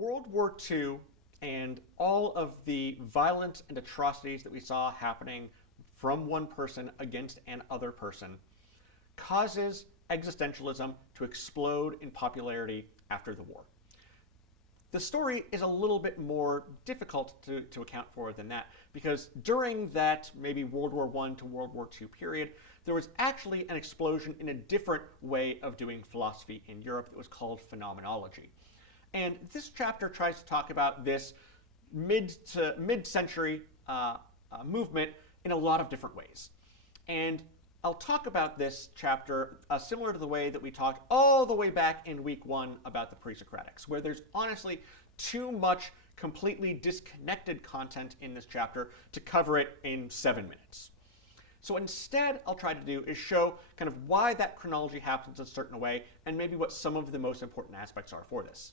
World War II and all of the violence and atrocities that we saw happening from one person against an other person causes existentialism to explode in popularity after the war. The story is a little bit more difficult to account for than that, because during that maybe World War I to World War II period, there was actually an explosion in a different way of doing philosophy in Europe that was called phenomenology. And this chapter tries to talk about this mid-century movement in a lot of different ways. And I'll talk about this chapter similar to the way that we talked all the way back in week 1 about the pre-Socratics, where there's honestly too much completely disconnected content in this chapter to cover it in 7 minutes. So instead, I'll try to do is show kind of why that chronology happens a certain way, and maybe what some of the most important aspects are for this.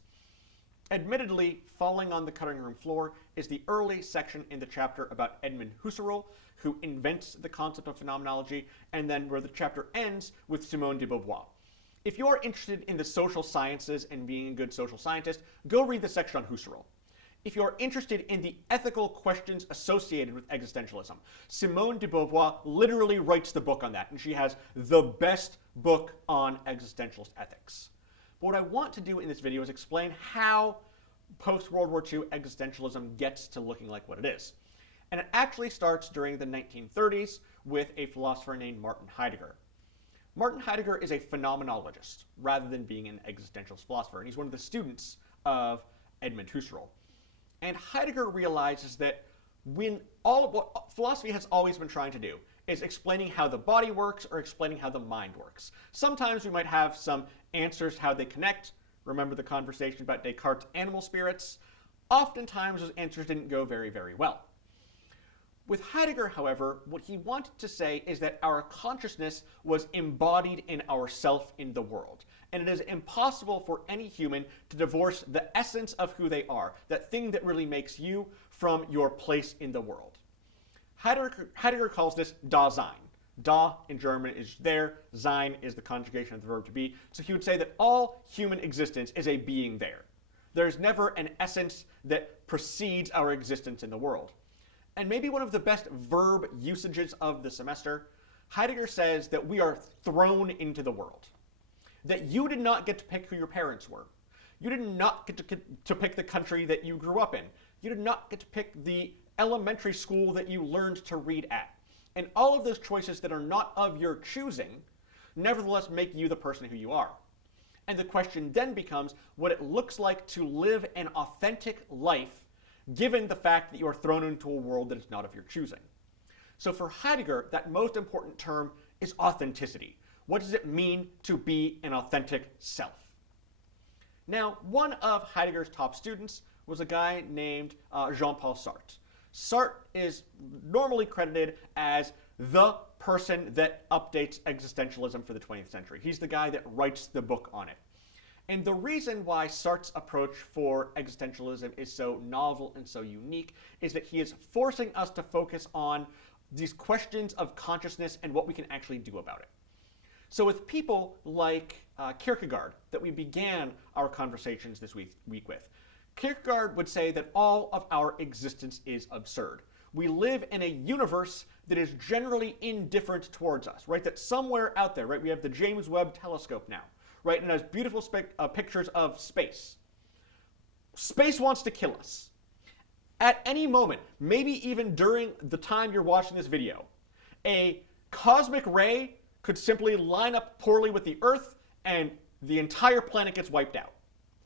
Admittedly, falling on the cutting room floor is the early section in the chapter about Edmund Husserl, who invents the concept of phenomenology, and then where the chapter ends with Simone de Beauvoir. If you're interested in the social sciences and being a good social scientist, go read the section on Husserl. If you're interested in the ethical questions associated with existentialism, Simone de Beauvoir literally writes the book on that, and she has the best book on existentialist ethics. But what I want to do in this video is explain how post-World War II existentialism gets to looking like what it is. And it actually starts during the 1930s with a philosopher named Martin Heidegger. Martin Heidegger is a phenomenologist rather than being an existentialist philosopher, and he's one of the students of Edmund Husserl. And Heidegger realizes that when all of what philosophy has always been trying to do is explaining how the body works or explaining how the mind works. Sometimes we might have some answers to how they connect. Remember the conversation about Descartes' animal spirits? Oftentimes those answers didn't go very, very well. With Heidegger, however, what he wanted to say is that our consciousness was embodied in ourself in the world. And it is impossible for any human to divorce the essence of who they are, that thing that really makes you, from your place in the world. Heidegger calls this Dasein. Da in German is there, sein is the conjugation of the verb to be. So he would say that all human existence is a being there. There's never an essence that precedes our existence in the world. And maybe one of the best verb usages of the semester, Heidegger says that we are thrown into the world. That you did not get to pick who your parents were. You did not get to pick the country that you grew up in. You did not get to pick the elementary school that you learned to read at. And all of those choices that are not of your choosing, nevertheless make you the person who you are. And the question then becomes what it looks like to live an authentic life given the fact that you are thrown into a world that is not of your choosing. So for Heidegger, that most important term is authenticity. What does it mean to be an authentic self? Now, one of Heidegger's top students was a guy named Jean-Paul Sartre. Sartre is normally credited as the person that updates existentialism for the 20th century. He's the guy that writes the book on it. And the reason why Sartre's approach for existentialism is so novel and so unique is that he is forcing us to focus on these questions of consciousness and what we can actually do about it. So with people like Kierkegaard, that we began our conversations this week with, Kierkegaard would say that all of our existence is absurd. We live in a universe that is generally indifferent towards us, right? That somewhere out there, right? We have the James Webb Telescope now, right? And it has beautiful pictures of space. Space wants to kill us. At any moment, maybe even during the time you're watching this video, a cosmic ray could simply line up poorly with the Earth and the entire planet gets wiped out.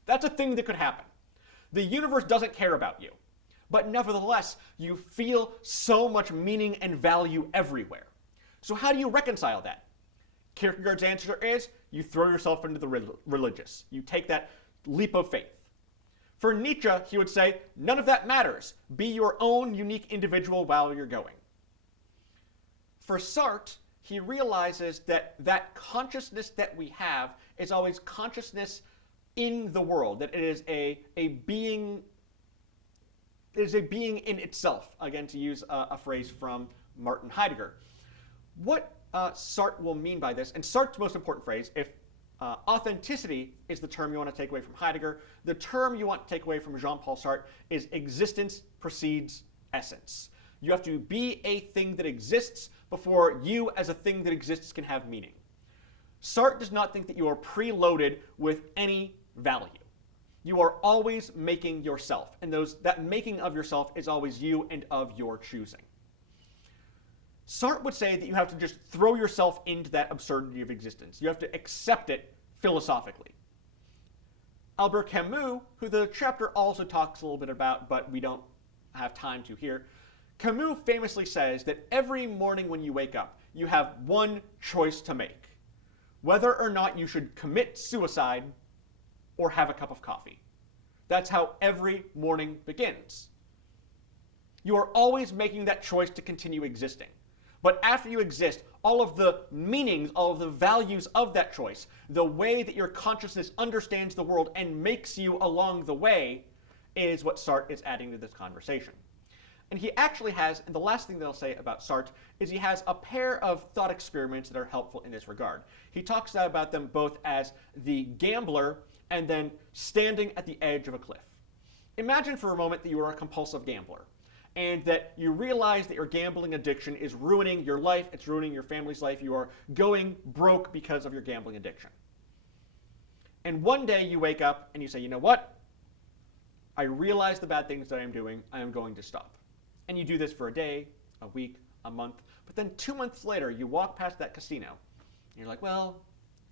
That's a thing that could happen. The universe doesn't care about you. But nevertheless, you feel so much meaning and value everywhere. So how do you reconcile that? Kierkegaard's answer is you throw yourself into the religious. You take that leap of faith. For Nietzsche, he would say, none of that matters. Be your own unique individual while you're going. For Sartre, he realizes that that consciousness that we have is always consciousness in the world, that it is a being. It is a being in itself, again, to use a phrase from Martin Heidegger. What Sartre will mean by this, and Sartre's most important phrase, if Authenticity is the term you want to take away from Heidegger. The term you want to take away from Jean-Paul Sartre is existence precedes essence. You have to be a thing that exists before you as a thing that exists can have meaning. Sartre does not think that you are preloaded with any value. You are always making yourself, and that making of yourself is always you and of your choosing. Sartre would say that you have to just throw yourself into that absurdity of existence. You have to accept it philosophically. Albert Camus, who the chapter also talks a little bit about, but we don't have time to here, Camus famously says that every morning when you wake up, you have one choice to make: whether or not you should commit suicide or have a cup of coffee. That's how every morning begins. You are always making that choice to continue existing. But after you exist, all of the meanings, all of the values of that choice, the way that your consciousness understands the world and makes you along the way, is what Sartre is adding to this conversation. And he actually has, and the last thing that I'll say about Sartre is he has a pair of thought experiments that are helpful in this regard. He talks about them both as the gambler and then standing at the edge of a cliff. Imagine for a moment that you are a compulsive gambler, and that you realize that your gambling addiction is ruining your life, it's ruining your family's life, you are going broke because of your gambling addiction. And one day you wake up and you say, you know what? I realize the bad things that I am doing, I am going to stop. And you do this for a day, a week, a month, but then 2 months later you walk past that casino, and you're like, well,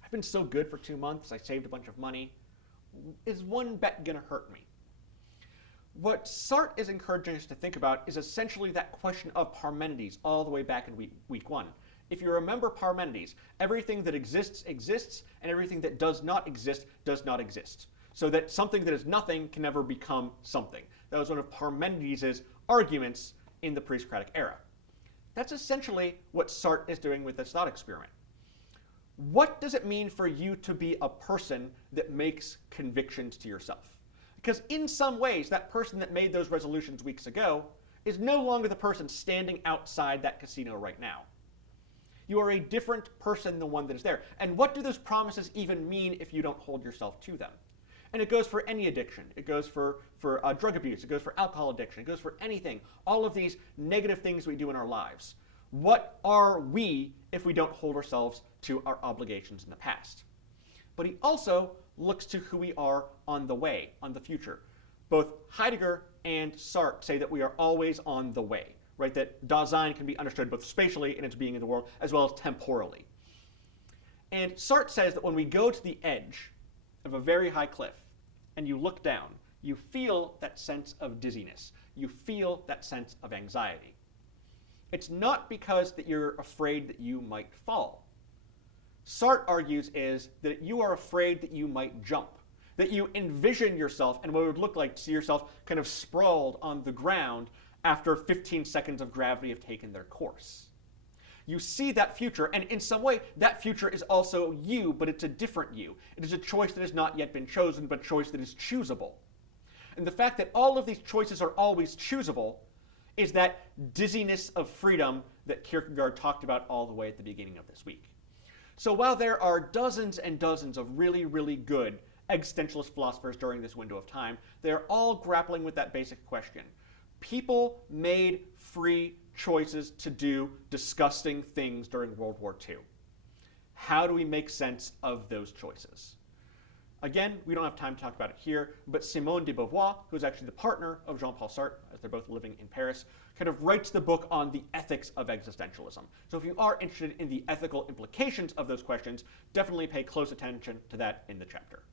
I've been so good for 2 months, I saved a bunch of money. Is one bet gonna hurt me? What Sartre is encouraging us to think about is essentially that question of Parmenides all the way back in week 1. If you remember Parmenides, everything that exists, exists, and everything that does not exist, does not exist. So that something that is nothing can never become something. That was one of Parmenides' arguments in the pre-Socratic era. That's essentially what Sartre is doing with this thought experiment. What does it mean for you to be a person that makes convictions to yourself? Because in some ways, that person that made those resolutions weeks ago is no longer the person standing outside that casino right now. You are a different person than the one that is there. And what do those promises even mean if you don't hold yourself to them? And it goes for any addiction. It goes for drug abuse. It goes for alcohol addiction. It goes for anything. All of these negative things we do in our lives. What are we if we don't hold ourselves to our obligations in the past? But he also looks to who we are on the way, on the future. Both Heidegger and Sartre say that we are always on the way, right? That Dasein can be understood both spatially in its being in the world as well as temporally. And Sartre says that when we go to the edge of a very high cliff and you look down, you feel that sense of dizziness. You feel that sense of anxiety. It's not because that you're afraid that you might fall. Sartre argues is that you are afraid that you might jump, that you envision yourself and what it would look like to see yourself kind of sprawled on the ground after 15 seconds of gravity have taken their course. You see that future, and in some way, that future is also you, but it's a different you. It is a choice that has not yet been chosen, but a choice that is choosable. And the fact that all of these choices are always choosable is that dizziness of freedom that Kierkegaard talked about all the way at the beginning of this week. So while there are dozens and dozens of really, really good existentialist philosophers during this window of time, they're all grappling with that basic question. People made free choices to do disgusting things during World War II. How do we make sense of those choices? Again, we don't have time to talk about it here, but Simone de Beauvoir, who's actually the partner of Jean-Paul Sartre, as they're both living in Paris, kind of writes the book on the ethics of existentialism. So if you are interested in the ethical implications of those questions, definitely pay close attention to that in the chapter.